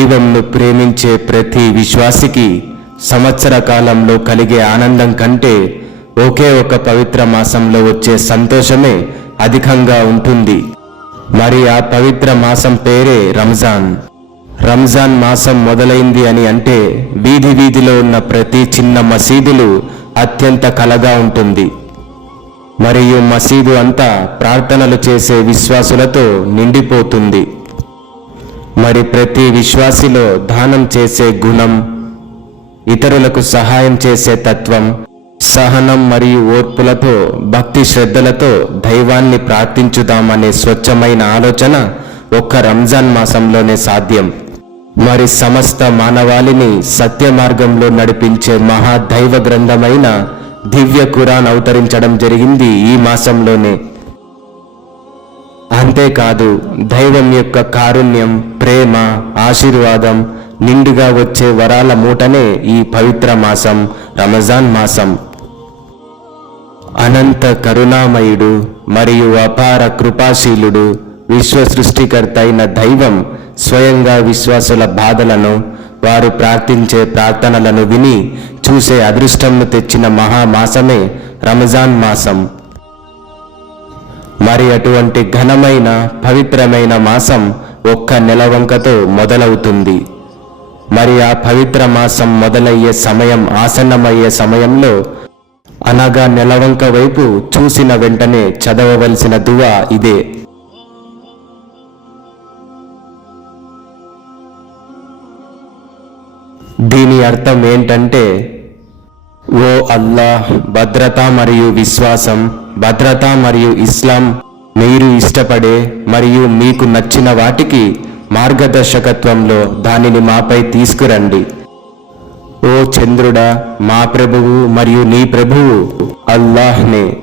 దైవంను ప్రేమించే ప్రతి విశ్వాసికి సంవత్సర కాలంలో కలిగే ఆనందం కంటే ఒకే ఒక పవిత్ర మాసంలో వచ్చే సంతోషమే అధికంగా ఉంటుంది. మరి ఆ పవిత్ర మాసం పేరే రంజాన్. రంజాన్ మాసం మొదలైంది అని అంటే వీధి వీధిలో ఉన్న ప్రతి చిన్న మసీదులు అత్యంత కలగా ఉంటుంది. మరియు మసీదు అంతా ప్రార్థనలు చేసే విశ్వాసులతో నిండిపోతుంది. మరి ప్రతి విశ్వాసిలో దానం చేసే గుణం ఇతరులకు సహాయం చేసే తత్వం సహనం మరియు ఓర్పులతో భక్తి శ్రద్ధలతో దైవాన్ని ప్రార్థించుదామనే స్వచ్ఛమైన ఆలోచన ఒక్క రంజాన్ మాసంలోనే సాధ్యం. మరి సమస్త మానవాళిని సత్య మార్గంలో నడిపించే మహా దైవ గ్రంథమైన దివ్య కురాన్ అవతరించడం జరిగింది ఈ మాసంలోనే. అంతేకాదు దైవం యొక్క కారుణ్యం ప్రేమ ఆశీర్వాదం నిండుగా వచ్చే వరాల మూటనే ఈ పవిత్ర మాసం రమజాన్ మాసం. అనంత కరుణామయుడు మరియు అపార కృపాశీలుడు విశ్వ సృష్టికర్త అయిన దైవం స్వయంగా విశ్వాసుల బాధలను వారు ప్రార్థించే ప్రార్థనలను విని చూసే అదృష్టంను తెచ్చిన మహామాసమే రమజాన్ మాసం. మరి అటువంటి ఘనమైన పవిత్రమైన మాసం ఒక్క నెలవంకతో మొదలవుతుంది. మరి ఆ పవిత్ర మాసం మొదలయ్యే సమయం ఆసన్నమయ్యే సమయంలో అనగా నెలవంక వైపు చూసిన వెంటనే చదవవలసిన దువా ఇదే. దీని అర్థం ఏంటంటే ఓ అల్లాహ్ భద్రత మరియు విశ్వాసం భద్రత మరియు ఇస్లాం మీరు ఇష్టపడే మరియు మీకు నచ్చిన వాటికి మార్గదర్శకత్వంలో దానిని మాపై తీసుకురండి. ఓ చంద్రుడా మా ప్రభువు మరియు నీ ప్రభువు అల్లాహ్నే.